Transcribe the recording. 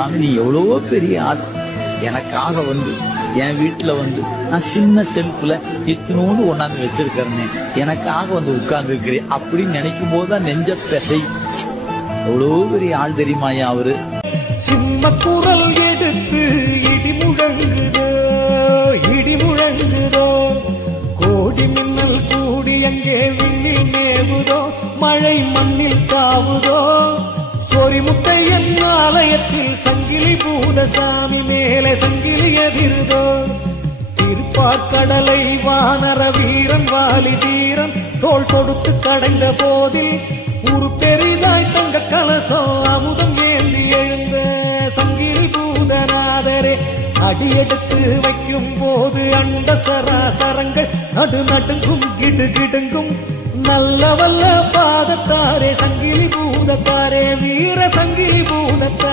சாமி நீ எவ்வளவோ பெரிய ஆள், எனக்காக வந்து என் வீட்டுல வந்து நான் சின்ன செல்ஃப்ல இத்தனோடு கொண்டாந்து வச்சிருக்கிறேன்னு எனக்காக வந்து உட்கார்ந்து இருக்கிறேன் அப்படின்னு நினைக்கும் போதுதான் நெஞ்ச பெசை. எவ்வளவு பெரிய ஆள் தெரியுமாயா அவரு. சிம்ம குரல் எடுத்து இடி முழங்குதோ, இடி முழங்குதோ, கோடி மின்னல் கூடி அங்கே விண்ணில் மேவுதோ, மழை மண்ணில் தாவுதோ, சொரிமுத்தையன் ஆலயத்தில் சங்கிலி பூதசாமி மேலே சங்கிலி எதிர்தோ, திருப்பார்கடலை வானர வீரன் வாலி தீரன் தோள் கொடுத்து கடைந்த போதில் ஒரு பெரிதாய் தங்க கலசம் அமுதம் ஏந்தி எழுந்த சங்கிலி பூதநாதரே, அடியெடுத்து வைக்கும் போது அண்ட சராசரங்கள் நடு நடுங்கும் கிடு கிடுங்கும், நல்ல வல்ல பாதத்தாரே சங்கிலி பூதத்தாரே, வீர சங்கிலி பூதத்தாரே.